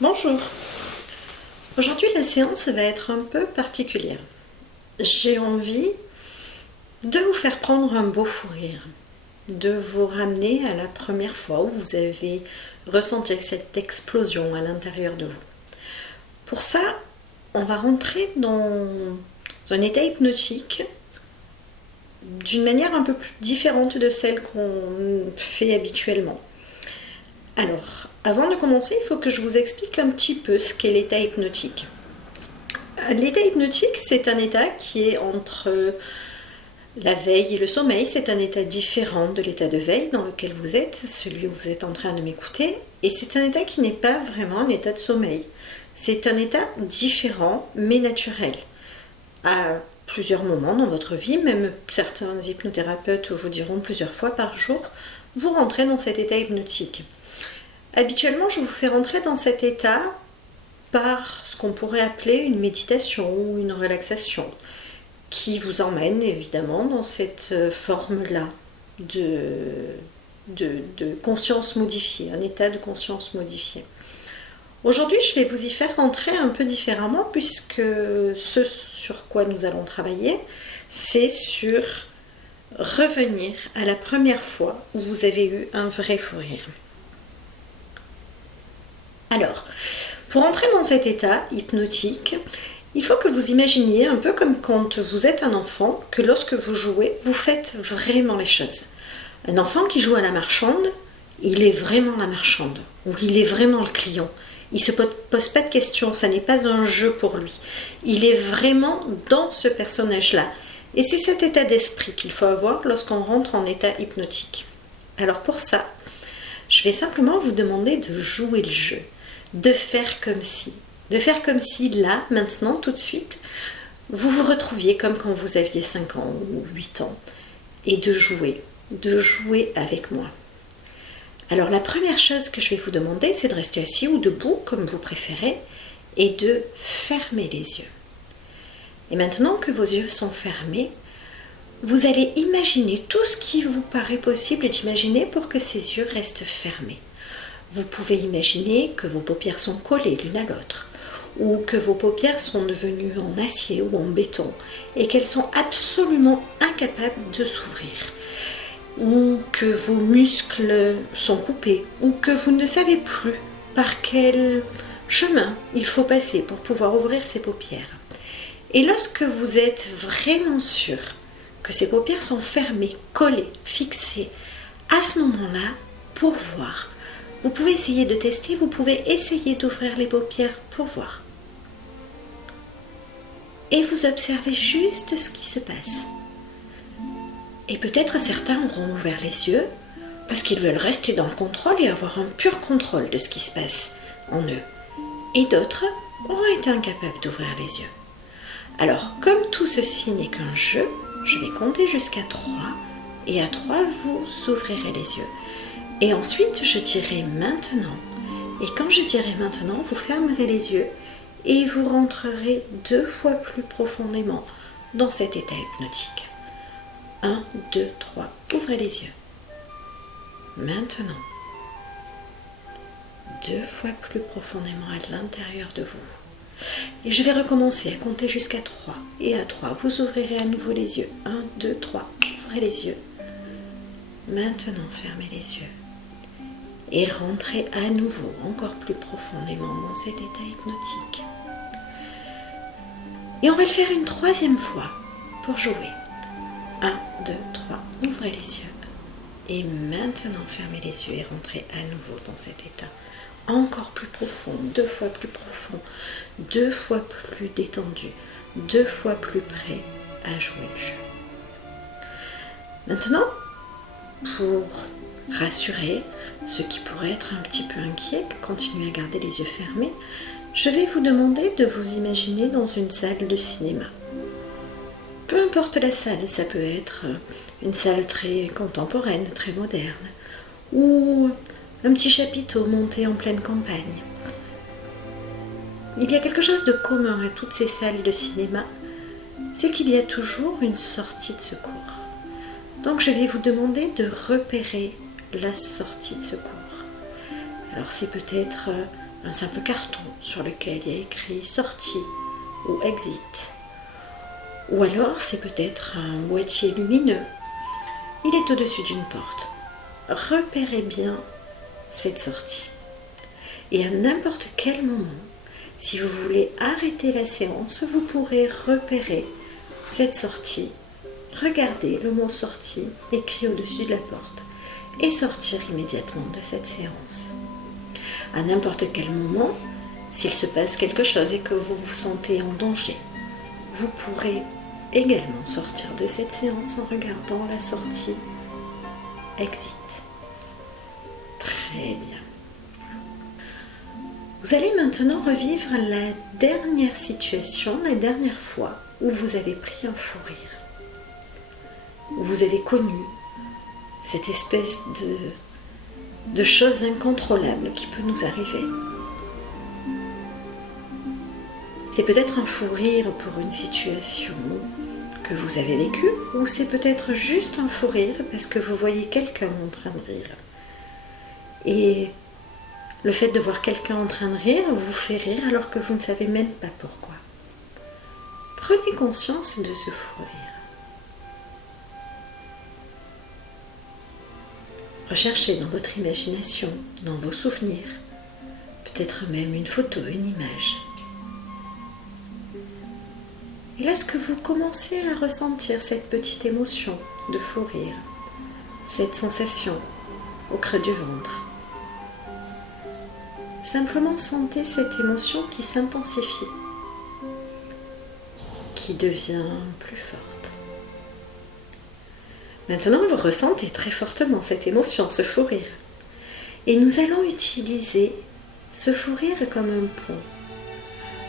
Bonjour. Aujourd'hui, la séance va être un peu particulière. J'ai envie de vous faire prendre un beau fou rire, de vous ramener à la première fois où vous avez ressenti cette explosion à l'intérieur de vous. Pour ça, on va rentrer dans un état hypnotique d'une manière un peu plus différente de celle qu'on fait habituellement. Alors, avant de commencer, il faut que je vous explique un petit peu ce qu'est l'état hypnotique. L'état hypnotique, c'est un état qui est entre la veille et le sommeil. C'est un état différent de l'état de veille dans lequel vous êtes, celui où vous êtes en train de m'écouter. Et c'est un état qui n'est pas vraiment un état de sommeil. C'est un état différent, mais naturel. À plusieurs moments dans votre vie, même certains hypnothérapeutes vous diront plusieurs fois par jour, vous rentrez dans cet état hypnotique. Habituellement, je vous fais rentrer dans cet état par ce qu'on pourrait appeler une méditation ou une relaxation, qui vous emmène évidemment dans cette forme-là de conscience modifiée, un état de conscience modifié. Aujourd'hui, je vais vous y faire rentrer un peu différemment, puisque ce sur quoi nous allons travailler, c'est sur revenir à la première fois où vous avez eu un vrai fou rire. Alors, pour entrer dans cet état hypnotique, il faut que vous imaginiez un peu comme quand vous êtes un enfant, que lorsque vous jouez, vous faites vraiment les choses. Un enfant qui joue à la marchande, il est vraiment la marchande, ou il est vraiment le client. Il ne se pose pas de questions, ça n'est pas un jeu pour lui. Il est vraiment dans ce personnage-là. Et c'est cet état d'esprit qu'il faut avoir lorsqu'on rentre en état hypnotique. Alors pour ça, je vais simplement vous demander de jouer le jeu, de faire comme si là, maintenant, tout de suite, vous vous retrouviez comme quand vous aviez 5 ans ou 8 ans, et de jouer avec moi. Alors la première chose que je vais vous demander, c'est de rester assis ou debout, comme vous préférez, et de fermer les yeux. Et maintenant que vos yeux sont fermés, vous allez imaginer tout ce qui vous paraît possible d'imaginer pour que ces yeux restent fermés. Vous pouvez imaginer que vos paupières sont collées l'une à l'autre, ou que vos paupières sont devenues en acier ou en béton, et qu'elles sont absolument incapables de s'ouvrir, ou que vos muscles sont coupés, ou que vous ne savez plus par quel chemin il faut passer pour pouvoir ouvrir ces paupières. Et lorsque vous êtes vraiment sûr que ces paupières sont fermées, collées, fixées, à ce moment-là, pour voir, vous pouvez essayer de tester, vous pouvez essayer d'ouvrir les paupières pour voir. Et vous observez juste ce qui se passe. Et peut-être certains auront ouvert les yeux parce qu'ils veulent rester dans le contrôle et avoir un pur contrôle de ce qui se passe en eux. Et d'autres auront été incapables d'ouvrir les yeux. Alors, comme tout ceci n'est qu'un jeu, je vais compter jusqu'à 3 et à 3, vous ouvrirez les yeux. Et ensuite, je dirai maintenant. Et quand je dirai maintenant, vous fermerez les yeux et vous rentrerez 2 fois plus profondément dans cet état hypnotique. 1, 2, 3, ouvrez les yeux. Maintenant. 2 fois plus profondément à l'intérieur de vous. Et je vais recommencer à compter jusqu'à 3. Et à 3, vous ouvrirez à nouveau les yeux. 1, 2, 3, ouvrez les yeux. Maintenant, fermez les yeux. Et rentrez à nouveau encore plus profondément dans cet état hypnotique. Et on va le faire une 3e fois pour jouer. 1, 2, 3, ouvrez les yeux. Et maintenant, fermez les yeux et rentrez à nouveau dans cet état. Encore plus profond, 2 fois plus profond, 2 fois plus détendu, 2 fois plus prêt à jouer le jeu. Maintenant, pour rassurer ceux qui pourraient être un petit peu inquiets, continuez à garder les yeux fermés, je vais vous demander de vous imaginer dans une salle de cinéma. Peu importe la salle, ça peut être une salle très contemporaine, très moderne, ou un petit chapiteau monté en pleine campagne. Il y a quelque chose de commun à toutes ces salles de cinéma, c'est qu'il y a toujours une sortie de secours. Donc je vais vous demander de repérer la sortie de secours. Alors c'est peut-être un simple carton sur lequel il y a écrit sortie ou exit. Ou alors c'est peut-être un boîtier lumineux. Il est au-dessus d'une porte. Repérez bien cette sortie. Et à n'importe quel moment, si vous voulez arrêter la séance, vous pourrez repérer cette sortie, regarder le mot sortie écrit au-dessus de la porte et sortir immédiatement de cette séance. À n'importe quel moment, s'il se passe quelque chose et que vous vous sentez en danger, vous pourrez également sortir de cette séance en regardant la sortie exit. Très bien. Vous allez maintenant revivre la dernière situation, la dernière fois où vous avez pris un fou rire, où vous avez connu cette espèce de chose incontrôlable qui peut nous arriver. C'est peut-être un fou rire pour une situation que vous avez vécue, ou c'est peut-être juste un fou rire parce que vous voyez quelqu'un en train de rire. Et le fait de voir quelqu'un en train de rire vous fait rire alors que vous ne savez même pas pourquoi. Prenez conscience de ce fou rire. Recherchez dans votre imagination, dans vos souvenirs, peut-être même une photo, une image. Et lorsque vous commencez à ressentir cette petite émotion de fou rire, cette sensation au creux du ventre, simplement sentez cette émotion qui s'intensifie, qui devient plus forte. Maintenant, vous ressentez très fortement cette émotion, ce fou rire. Et nous allons utiliser ce fou rire comme un pont.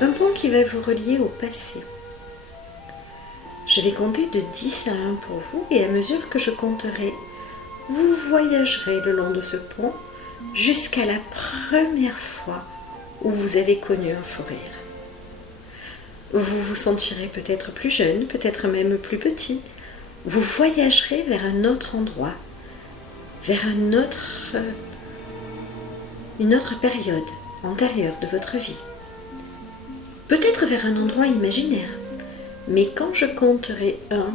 Un pont qui va vous relier au passé. Je vais compter de 10 à 1 pour vous et à mesure que je compterai, vous voyagerez le long de ce pont jusqu'à la première fois où vous avez connu un fou rire. Vous vous sentirez peut-être plus jeune, peut-être même plus petit. Vous voyagerez vers un autre endroit, vers une autre période antérieure de votre vie. Peut-être vers un endroit imaginaire. Mais quand je compterai 1,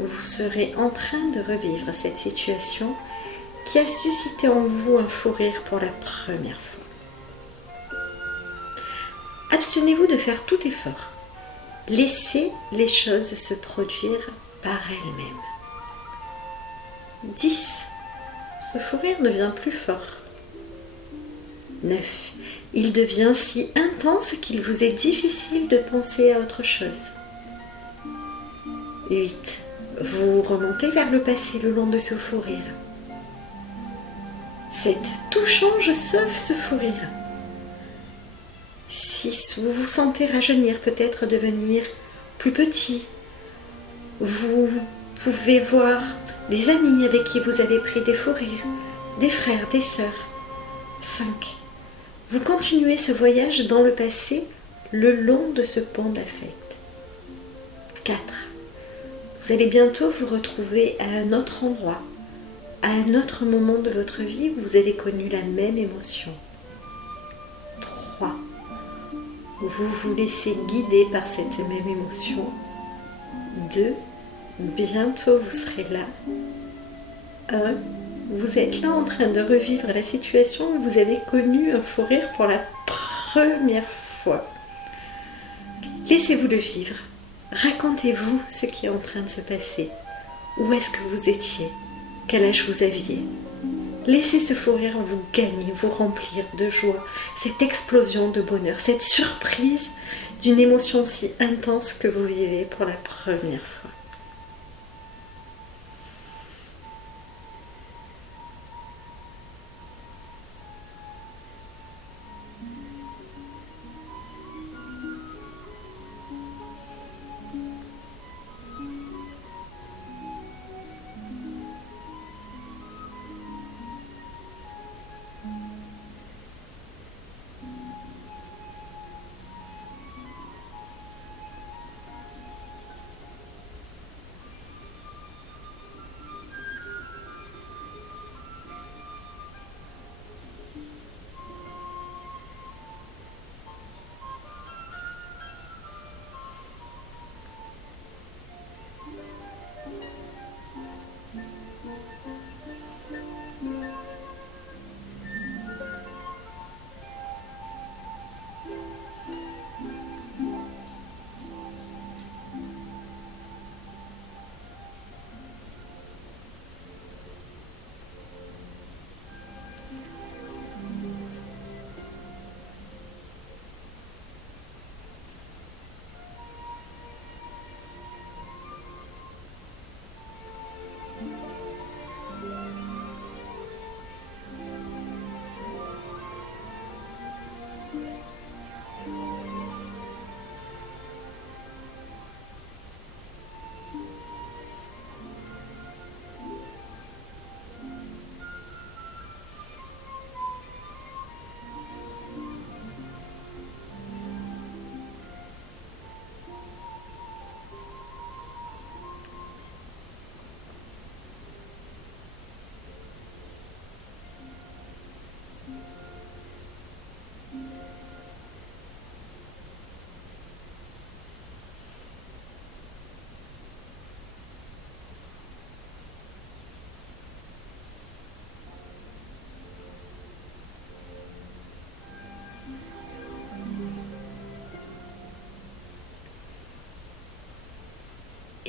vous serez en train de revivre cette situation qui a suscité en vous un fou rire pour la première fois. Abstenez-vous de faire tout effort. Laissez les choses se produire par elles-mêmes. 10. Ce fou rire devient plus fort. 9. Il devient si intense qu'il vous est difficile de penser à autre chose. 8. Vous remontez vers le passé le long de ce fou rire. 7. Tout change sauf ce fou rire. 6. Vous vous sentez rajeunir, peut-être devenir plus petit. Vous pouvez voir des amis avec qui vous avez pris des fous rires, des frères, des sœurs. 5. Vous continuez ce voyage dans le passé le long de ce pont d'affect. 4. Vous allez bientôt vous retrouver à un autre endroit, à un autre moment de votre vie où vous avez connu la même émotion. 3. Vous vous laissez guider par cette même émotion. 2. Bientôt vous serez là. 1. Vous êtes là en train de revivre la situation où vous avez connu un fou rire pour la première fois. Laissez-vous le vivre. Racontez-vous ce qui est en train de se passer. Où est-ce que vous étiez? Quel âge vous aviez? Laissez ce fou rire vous gagner, vous remplir de joie, cette explosion de bonheur, cette surprise d'une émotion si intense que vous vivez pour la première fois.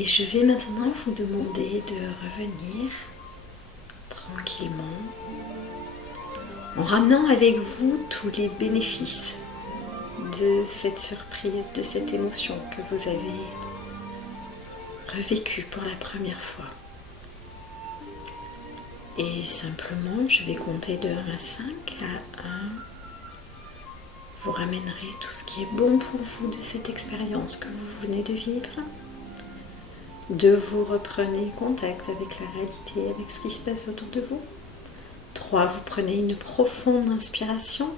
Et je vais maintenant vous demander de revenir tranquillement en ramenant avec vous tous les bénéfices de cette surprise, de cette émotion que vous avez revécue pour la première fois. Et simplement, je vais compter de 1 à 5. À 1, vous ramènerez tout ce qui est bon pour vous de cette expérience que vous venez de vivre. 2, vous reprenez contact avec la réalité, avec ce qui se passe autour de vous. 3, vous prenez une profonde inspiration.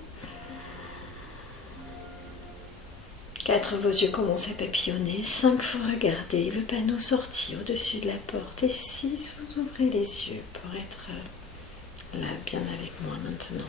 4, vos yeux commencent à papillonner. 5, vous regardez le panneau sorti au-dessus de la porte. Et 6, vous ouvrez les yeux pour être là, bien avec moi maintenant.